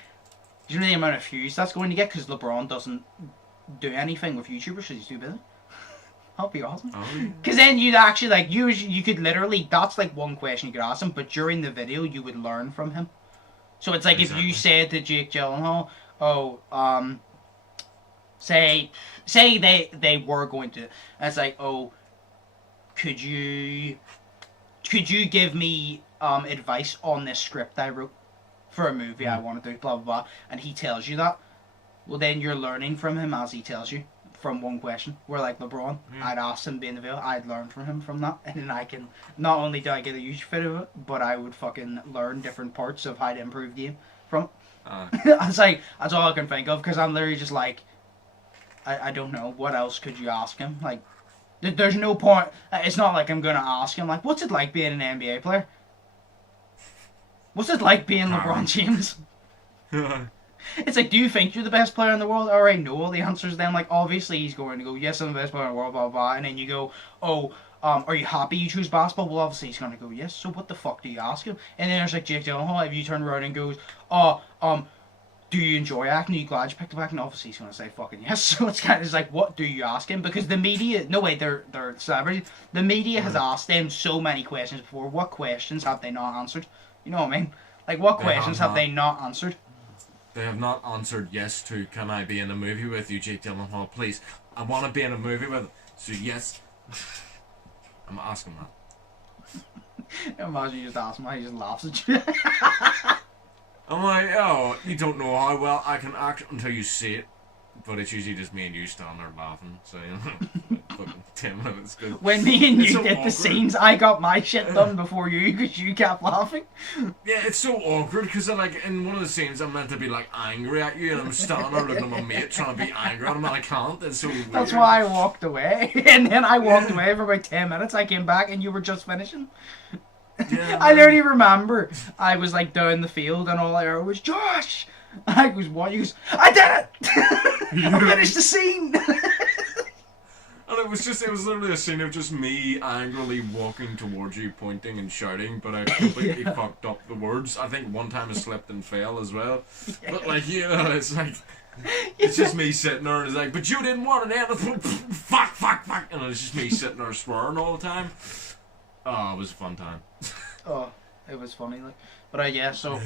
do you know the amount of views that's going to get? Because LeBron doesn't do anything with YouTubers because he's too busy. That'd be awesome. Because then you'd actually, like, you could literally, that's like one question you could ask him, but during the video, you would learn from him. So it's like if you said to Jake Gyllenhaal, say they were going to, and it's like, oh, could you give me advice on this script I wrote for a movie I want to do, blah blah blah, and he tells you that, well then you're learning from him as he tells you from one question. Where like LeBron, I'd ask him to be in the video, I'd learn from him from that, and then I can, not only do I get a huge fit of it, but I would fucking learn different parts of how to improve the game from it. It's like, that's all I can think of, because I'm literally just like, I don't know, what else could you ask him? Like, there's no point. It's not like I'm going to ask him, like, what's it like being an NBA player? What's it like being LeBron James? It's like, do you think you're the best player in the world? I already know all the answers then. Like, obviously he's going to go, yes, I'm the best player in the world, blah, blah, blah. And then you go, oh, are you happy you choose basketball? Well, obviously he's going to go, yes. So what the fuck do you ask him? And then there's like Jake Gyllenhaal, if you turn around and goes, do you enjoy acting? Are you glad you picked up acting? Obviously he's going to say fucking yes. So it's kind of like, what do you ask him? Because the media, no way, they're celebrities. The media has asked them so many questions before. What questions have they not answered? You know what I mean? Like, what questions have they not answered? They have not answered yes to, can I be in a movie with you, Jake Gyllenhaal? Please, I want to be in a movie with him. So yes, I'm asking that. Imagine you just ask him, he just laughs at you. I'm like, oh, you don't know how well I can act until you see it. But it's usually just me and you standing there laughing. So, you know, fucking 10 minutes. When me and you so did awkward. the scenes, I got my shit done before you because you kept laughing. Yeah, it's so awkward because like in one of the scenes I'm meant to be like angry at you and I'm standing there looking at my mate trying to be angry at him and I can't. It's so weird. That's why I walked away. And then I walked away for about 10 minutes. I came back and you were just finishing. Yeah, I literally remember I was like down the field and all I heard was, Josh! I goes, what? He goes, I did it! I finished the scene! And it it was literally a scene of just me angrily walking towards you, pointing and shouting, but I completely fucked up the words. I think one time I slipped and fell as well. Yeah. But like, you know, it's like, it's just me sitting there and it's like, but you didn't want it, fuck. And it's just me sitting there swearing all the time. Oh, it was a fun time. Oh, it was funny, like. But yeah, so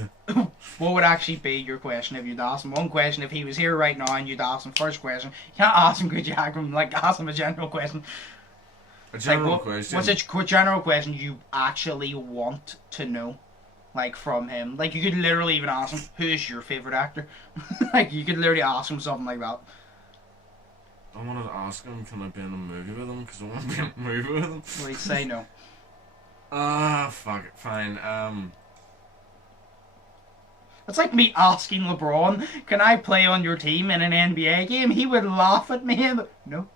what would actually be your question if you'd ask him? One question, if he was here right now and you'd ask him first question, you can't ask him, could you ask him, like, ask him a general question. A general question? What's a general question you actually want to know, like, from him? Like, you could literally even ask him, who is your favourite actor? Like, you could literally ask him something like that. I wanted to ask him, can I be in a movie with him? Because I want to be in a movie with him. Well, he'd say no. Fuck it, fine. It's like me asking LeBron, can I play on your team in an NBA game? He would laugh at me and no.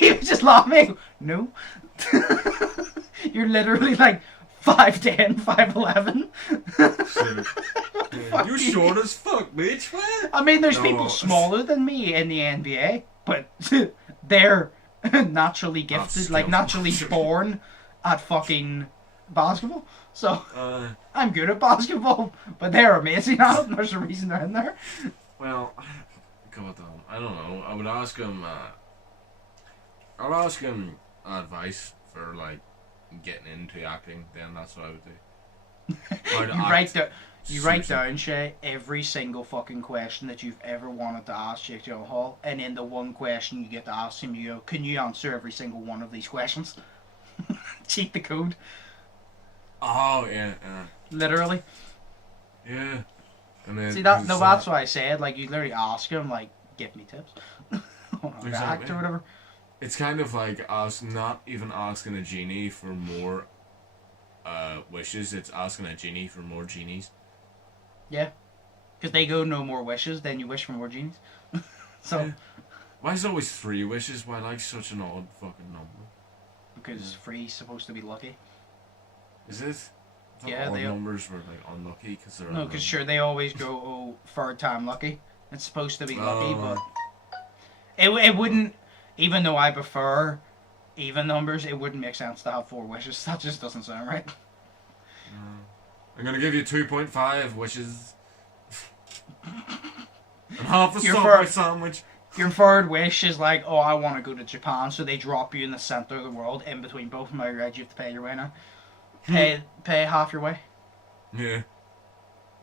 He would just laugh at me. No. You're literally like 5'10", 5'11". You're short as fuck, bitch. What? I mean, there's people smaller than me in the NBA, but they're naturally gifted, like naturally born at fucking basketball. So I'm good at basketball, but they're amazing at it, and there's a reason they're in there. Well, God, I don't know. I would ask him. I'll ask him advice for like getting into acting. Then that's what I would do. You write down, Shay, every single fucking question that you've ever wanted to ask Jake Gyllenhaal, and in the one question you get to ask him, you go, "Can you answer every single one of these questions?" Cheat the code. Oh yeah. Literally. Yeah. And then see that? No, that's why I said. Like, you literally ask him, like, "Give me tips." On how to act or whatever. It's kind of like us not even asking a genie for more wishes. It's asking a genie for more genies. Yeah, because they go no more wishes, then you wish for more genies. So. Yeah. Why is it always 3 wishes? Why like such an odd fucking number? Because 3's supposed to be lucky. Is it? Yeah, odd numbers were like unlucky because they're. No, because sure they always go third time lucky. It's supposed to be lucky, but it wouldn't. Even though I prefer even numbers, it wouldn't make sense to have 4 wishes. That just doesn't sound right. I'm gonna give you 2.5 wishes. And half a Subway sandwich. Your third wish is like, oh, I want to go to Japan, so they drop you in the center of the world, in between both of my red. You have to pay your way now. Pay half your way. Yeah.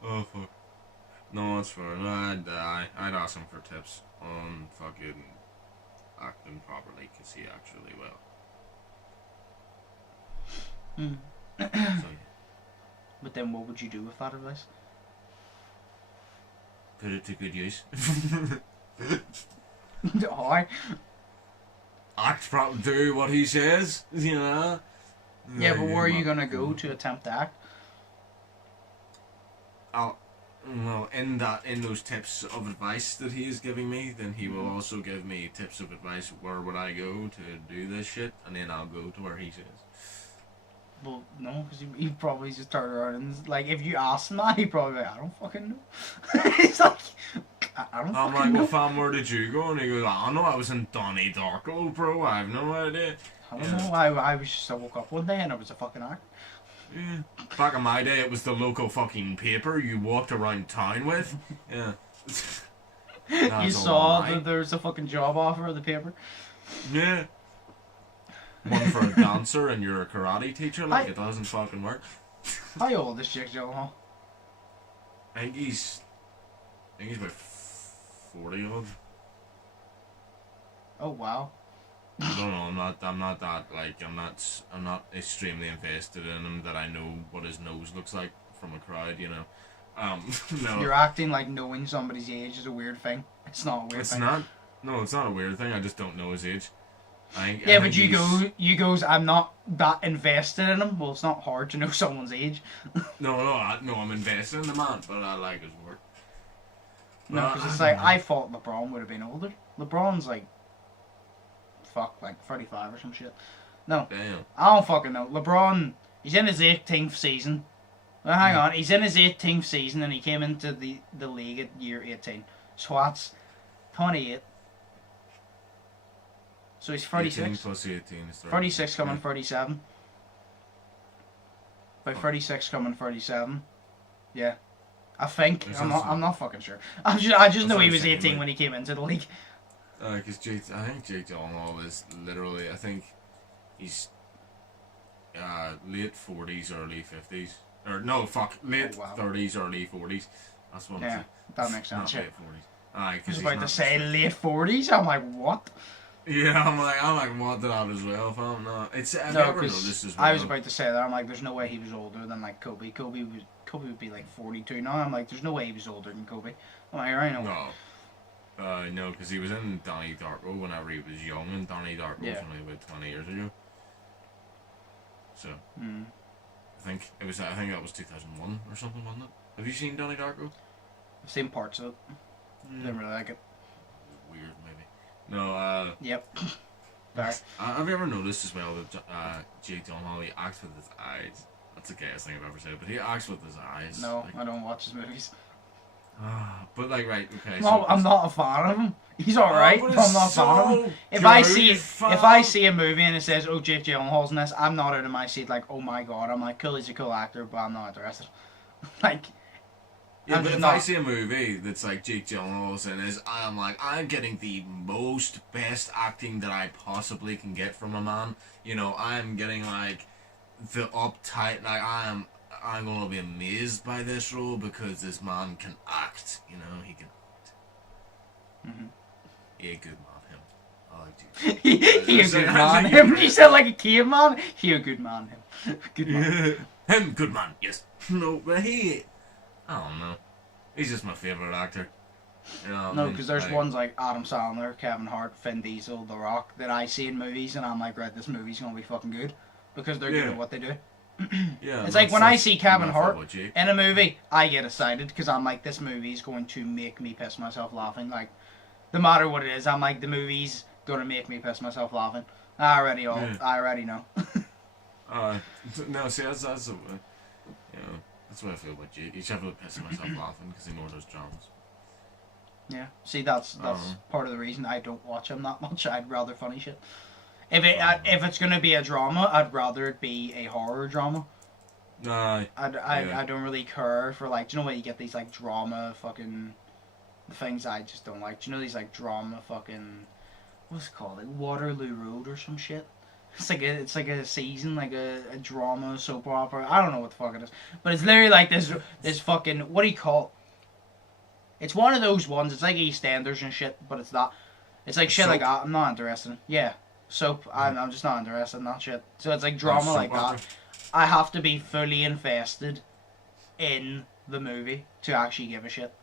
Oh fuck. No, that's fine. I'd ask him for tips on fucking acting properly, because he acts really well. So, yeah. But then what would you do with that advice? Put it to good use. Why? Act properly, do what he says, you know. Yeah, but where are you going to go to attempt to act? Well, in those tips of advice that he is giving me, then he will also give me tips of advice where would I go to do this shit, and then I'll go to where he says. Well, no, because he probably just turned around and, like, if you ask him that, he'd probably be like, I don't fucking know. He's like, I don't fucking know. I'm like, well, fam, where did you go? And he goes, I don't know, I was in Donnie Darko, bro, I have no idea. I don't know, I woke up one day and I was a fucking actor. Yeah. Back in my day, it was the local fucking paper you walked around town with. Yeah. You saw that there's a fucking job offer in the paper? Yeah. One for a dancer and you're a karate teacher, like it doesn't fucking work. How old is Jake Gyllenhaal? I think he's about 40 odd. Oh wow. No, I'm not that, like, I'm not extremely invested in him that I know what his nose looks like from a crowd, you know. No. You're acting like knowing somebody's age is a weird thing. It's not a weird thing. It's not a weird thing, I just don't know his age. But you goes, I'm not that invested in him. Well, it's not hard to know someone's age. No, I'm invested in the man, but I like his work. No, because it's like, I thought LeBron would have been older. LeBron's like, like 35 or some shit. No. Damn. I don't fucking know. LeBron, he's in his 18th season. Well, hang on, he's in his 18th season and he came into the league at year 18. So that's 28. So he's 18 36. plus 18 is 30. 36 coming 37. By 36 coming 37. Yeah. I think. I'm not fucking sure. I just know he was 18 when he came into the league. Because I think Jake Gyllenhaal is literally, I think he's late 40s, early 50s. Or no, late 30s, early 40s. That's what I'm saying. That makes sense. Not late 40s. I was about to say late 40s. I'm like, what? Yeah, I'm like, what did that as well, fam? No, I've never noticed as well. I was about to say that. I'm like, there's no way he was older than like Kobe. Kobe would be like 42 now. I'm like, there's no way he was older than Kobe. I'm like, I know. No. No, because he was in Donnie Darko whenever he was young, and Donnie Darko was only about 20 years ago. So, I think that was 2001 or something, wasn't it? Have you seen Donnie Darko? I've seen parts of it. Didn't really like it. Weird, maybe. No, Yep. Sorry. Have you ever noticed as well that Jake Gyllenhaal, he acts with his eyes? That's the gayest thing I've ever said, but he acts with his eyes. No, like, I don't watch his movies. But like, right, okay. No, so I'm not a fan of him. He's alright, but I'm not a fan of him. If I see a movie and it says, "Oh, Jake Gyllenhaal's in this," I'm not out of my seat like, "Oh my god!" I'm like, "Cool, he's a cool actor," but I'm not interested. Like, yeah, but if I see a movie that's like Jake Gyllenhaal's in it, I'm like, I'm getting the best acting that I possibly can get from a man. You know, I'm getting like the uptight, like I'm gonna be amazed by this role because this man can act. You know, he can act. Mm-hmm. Yeah, good man, him. I like you. He a good man, him. You sound like a caveman. He a good man, him. Good man. Him, good man. Yes. No, but I don't know. He's just my favourite actor. You know no, because there's ones like Adam Sandler, Kevin Hart, Vin Diesel, The Rock that I see in movies and I'm like, right, this movie's gonna be fucking good because they're good at what they do. Yeah, it's like when I see Kevin Hart in a movie, I get excited because I'm like, this movie's going to make me piss myself laughing. Like, no matter what it is, I'm like, the movie's gonna make me piss myself laughing. I already know. No, see, that's you know, that's what I feel about Jake. He's definitely pissing myself laughing because he knows those dramas. Yeah, see, that's part of the reason I don't watch him that much. I'd rather funny shit. If it's gonna be a drama, I'd rather it be a horror drama. I don't really care for like, do you know when you get these like drama fucking things I just don't like. Do you know these like drama fucking, what's it called, like Waterloo Road or some shit? It's like a season, like a drama soap opera. I don't know what the fuck it is, but it's literally like this fucking, what do you call it? It's one of those ones. It's like EastEnders and shit, but it's not. It's like shit soap. Like that. I'm not interested in. Yeah, soap. I'm just not interested in that shit. So it's like drama like that. I have to be fully invested in the movie to actually give a shit.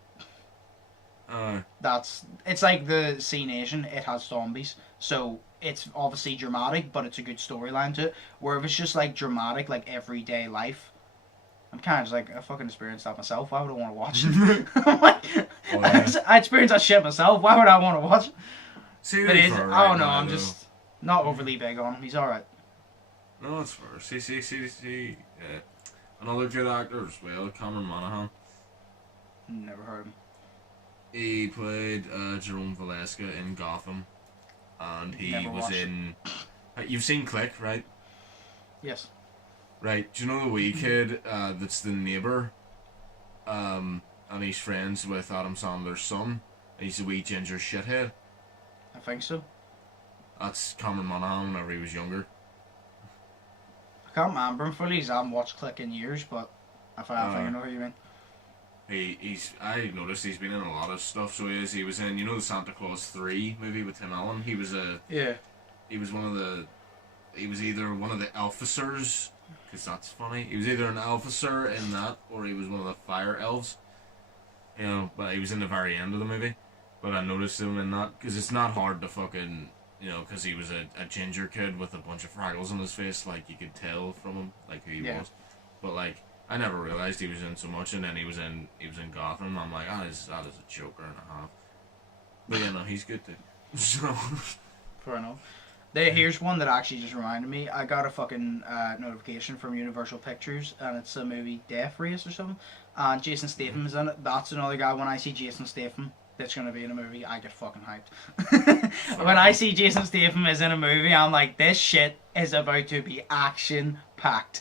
It's like the C Nation. It has zombies, so it's obviously dramatic, but it's a good storyline to it. Where if it's just like dramatic, like everyday life, I'm kind of just like, I fucking experienced that myself. Why would I want to watch it? I'm like, I experienced that shit myself. Why would I want to watch it? But I don't know. I'm just not overly big on him. He's all right. No, that's fair. See. Another good actor as well, Cameron Monaghan. Never heard of him. He played Jerome Valeska in Gotham, and he was in. You've seen Click, right? Yes. Right. Do you know the wee kid that's the neighbour? And he's friends with Adam Sandler's son. He's a wee ginger shithead. I think so. That's Cameron Monaghan whenever he was younger. I can't remember him fully. I haven't watched Click in years, but I think I know who you mean. I noticed he's been in a lot of stuff. So he was in, the Santa Claus 3 movie with Tim Allen. He was He was either one of the officers, because that's funny. He was either an officer in that, or he was one of the fire elves. But he was in the very end of the movie. But I noticed him in that, because it's not hard to fucking, because he was a ginger kid with a bunch of fraggles on his face, like, you could tell from him, like, who he was. But, like, I never realised he was in so much, and then he was in Gotham, and I'm like, that is a joker and a half. But yeah, no, he's good too. So. Fair enough. Here's one that actually just reminded me. I got a fucking notification from Universal Pictures, and it's a movie, Death Race or something, and Jason Statham is in it. That's another guy, when I see Jason Statham, that's going to be in a movie, I get fucking hyped. When I see Jason Statham is in a movie, I'm like, this shit is about to be action-packed.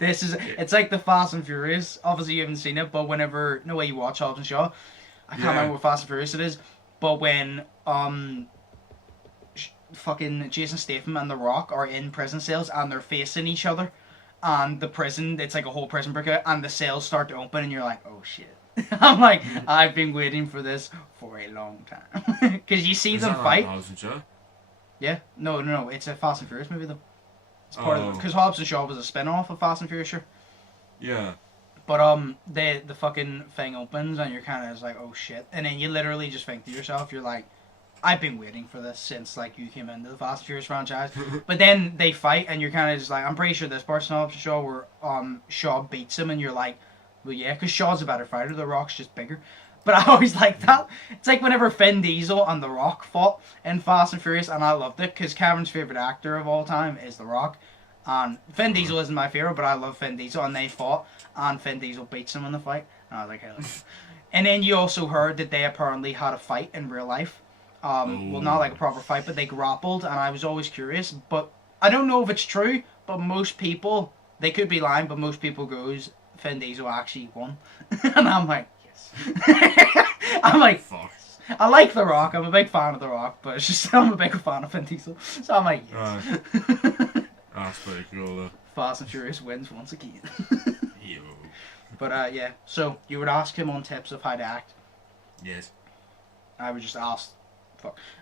It's like the Fast and Furious. Obviously, you haven't seen it, but whenever, no way you watch Hobbs and Shaw, I can't remember what Fast and Furious it is, but when, fucking Jason Statham and The Rock are in prison cells and they're facing each other, and the prison, it's like a whole prison breakout, and the cells start to open, and you're like, oh shit. I'm like, I've been waiting for this for a long time. Because you see them fight. Hobbs and Shaw? Yeah, no, it's a Fast and Furious movie though. It's part of because Hobbs and Shaw was a spin-off of Fast and Furious, sure. Yeah. But the fucking thing opens and you're kind of just like, oh shit, and then you literally just think to yourself, you're like, I've been waiting for this since like you came into the Fast and Furious franchise. But then they fight and you're kind of just like, I'm pretty sure this part's in Hobbs and Shaw where Shaw beats him, and you're like, well yeah, because Shaw's a better fighter, The Rock's just bigger. But I always like that. It's like whenever Vin Diesel and The Rock fought in Fast and Furious, and I loved it because Cameron's favourite actor of all time is The Rock. And Vin Diesel isn't my favourite, but I love Vin Diesel, and they fought, and Vin Diesel beats him in the fight. And I was like, hell yeah. And then you also heard that they apparently had a fight in real life. Well, not like a proper fight, but they grappled, and I was always curious. But I don't know if it's true, but most people, they could be lying, but most people goes, Vin Diesel actually won. And I'm like, yes. I'm like, fuck. I like The Rock. I'm a big fan of The Rock, but it's just I'm a big fan of Vin Diesel. So I'm like, yes. That's pretty cool though. Fast and Furious wins once again. Yo. But yeah, so you would ask him on tips of how to act. Yes. I would just ask,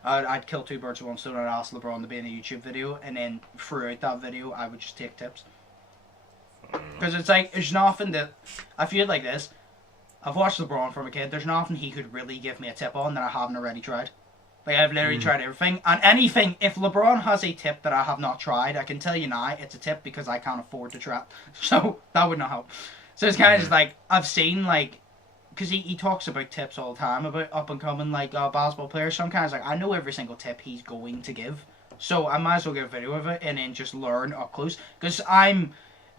I'd kill two birds with one stone. I'd ask LeBron to be in a YouTube video, and then throughout that video, I would just take tips. Because it's like, there's nothing that, I feel like this, I've watched LeBron from a kid, there's nothing he could really give me a tip on that I haven't already tried. Like, I've literally tried everything, and anything, if LeBron has a tip that I have not tried, I can tell you now, it's a tip because I can't afford to try it. So, that would not help. So it's kind of just like, I've seen like, because he talks about tips all the time, about up and coming like basketball players, so I'm kind of like, I know every single tip he's going to give. So I might as well get a video of it and then just learn up close. Because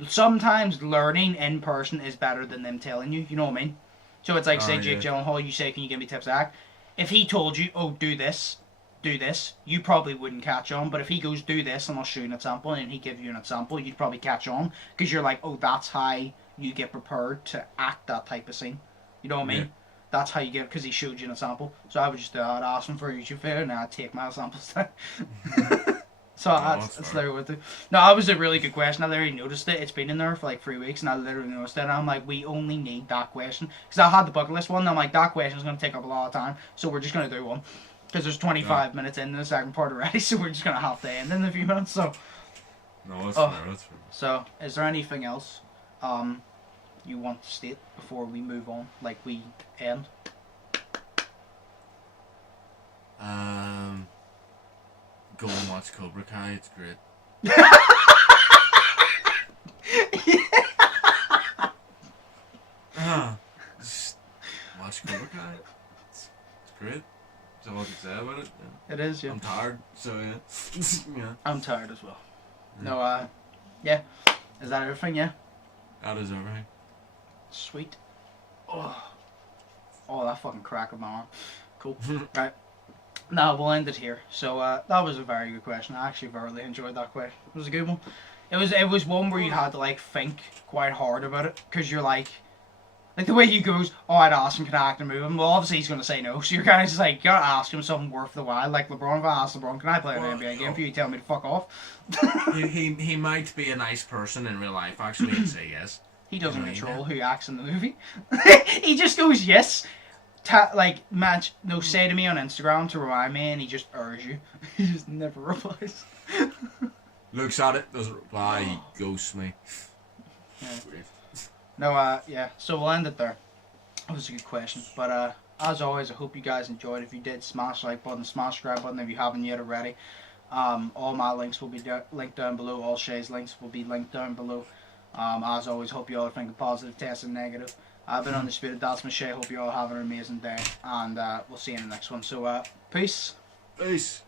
sometimes learning in person is better than them telling you, you know what I mean? So it's like, say Jake Gyllenhaal, you say, can you give me tips to act? If he told you, oh, do this, you probably wouldn't catch on. But if he goes, do this, and I'll show you an example, and he gives you an example, you'd probably catch on. Because you're like, oh, that's how you get prepared to act that type of scene. You know what I mean? Yeah. That's how you get, because he showed you an example. So I would just I'd ask him for a YouTube video, and I'd take my examples down. So that's literally what I do. No, that was a really good question. I literally noticed it. It's been in there for like 3 weeks, and I literally noticed it. And I'm like, we only need that question. Because I had the bucket list one, and I'm like, that question's going to take up a lot of time, so we're just going to do one. Because there's 25 minutes into the second part already, so we're just going to have to end in a few minutes. So. No, that's fair. That's fair. So, is there anything else you want to state before we move on, like we end? Go and watch Cobra Kai, it's great. Just watch Cobra Kai. It's great. That's all I can say about it. Yeah. It is, yeah. I'm tired, so yeah. Yeah. I'm tired as well. No, yeah. Is that everything, yeah? That is everything. Sweet. Oh, that fucking crack of my arm. Cool. Right. Now we'll end it here. So that was a very good question. I actually really enjoyed that question. It was a good one. It was one where you had to like think quite hard about it, because you're like the way you goes, oh, I'd ask him can I act and move him. Well, obviously he's gonna say no, so you're kind of just like, you gotta ask him something worth the while. Like LeBron, if I ask LeBron, can I play an NBA game for you? Tell me to fuck off. he might be a nice person in real life. Actually, and say yes. He doesn't control who acts in the movie. He just goes yes. Say to me on Instagram to remind me, and he just urges you. He just never replies. Looks at it, doesn't reply, he ghosts me. Yeah. No, yeah, so we'll end it there. That was a good question. But as always, I hope you guys enjoyed. If you did, smash the like button, smash the subscribe button if you haven't yet already. All my links will be linked down below. All Sheas links will be linked down below. As always, hope you all are thinking positive, testing negative. I've been Undisputed, that's Michelle. Hope you all have an amazing day, and we'll see you in the next one. So, peace. Peace.